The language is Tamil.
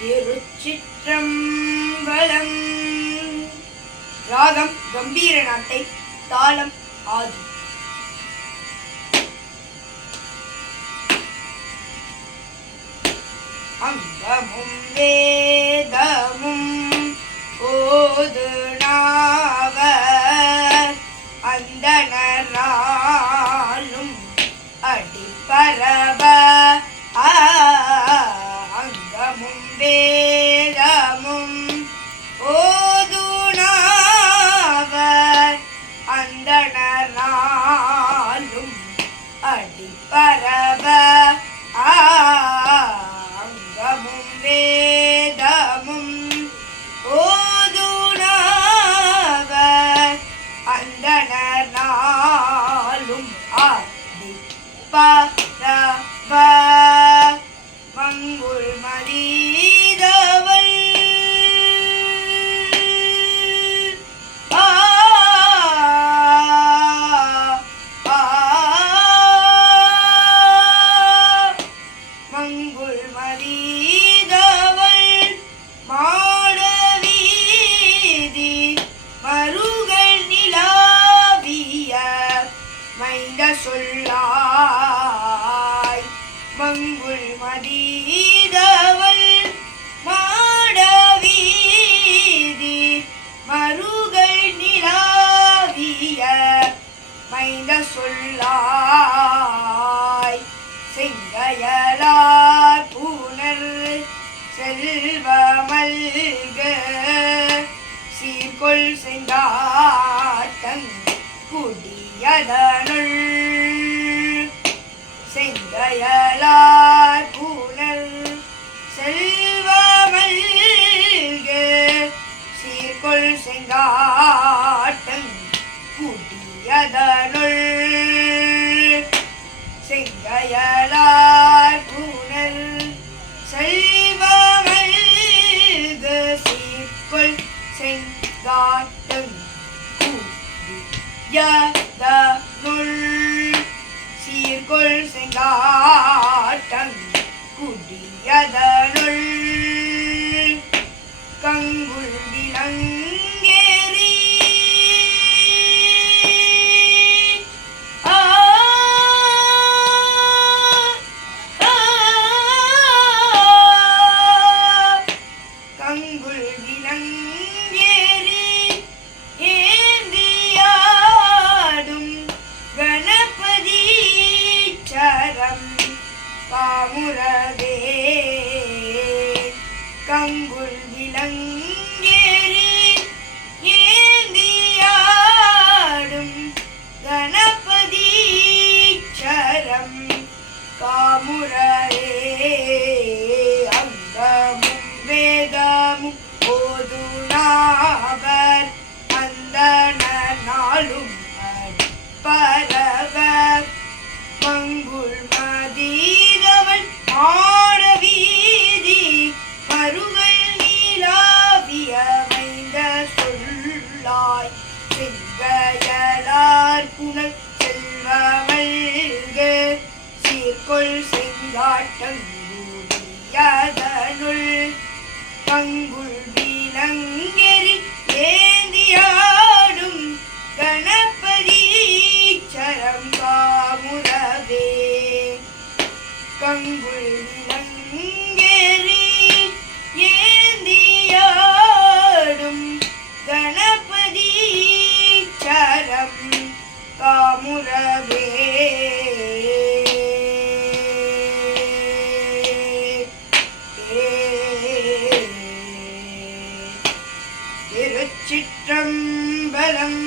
திருச்சிற்றம்பலம். ராகம் கம்பீர நாட்டை, தாளம் ஆதி. அங்கமும் வேதமும் ஓது நாவர் அந்தணராலும் அடிப்பரவ. அங்கமும் வேதமும் ஓது நாவர் அந்தணராலும் அடிப்பரவ. அங்கமும் வேதமும் ஓது நாவர் அந்தணராலும் அடிப்பரவ. மங்குள் மதிதவள் மங்குள் மதிதவள் மாடவீதி மருகள் நிலாவிய மைந்த சொல்லாய். மங்குள் மதிதவள் மாடவீதி மருகள் நிலாவிய மைந்த சொல்லாய். செங்கையலார் பூணர் செல்வமல்க சீர்கொள் செங்காட்டங் குடியதனுள். செங்கையலார் பூணர் செல்வமல்க சீர்கொள் செங்காட்டங் குடியதனுள். செங்கையலார் பூணர் செல்வமல்க சீர்கொள் செங்காட்டங் குடியதனுள். சீர்கொள் செங்காட்டங் குடியதனுள். கங்குள் விலங்கேறி கங்குள் விலங்கேறி ஏந்தியாடும் கணபதி சரம் காமுரவே. கங்குள் விலங்கேறி ஏந்தியாடும் கணபதி சரம் காமுரவே. அங்கமும் வேதமும் ஓது நாவர் அந்தணனாலும் அடிப்பரவர். மங்குள் மதிதவள் மாடவீதி மருகள் நீலாவிய மைந்த சொல்லாய். செங்கையலார் புனல் செல்வமல்க சீர்கொள் செங்காட்டங் குடியதனுள். பங்குள் விலங்கெறி ஏந்தியாடும் கணபதி சரம் காமுரவே. கங்குள் விலங்கெறி ஏந்தியாடும் கணபதி சரம் காமுரவே. திருச்சிற்றம்பலம்.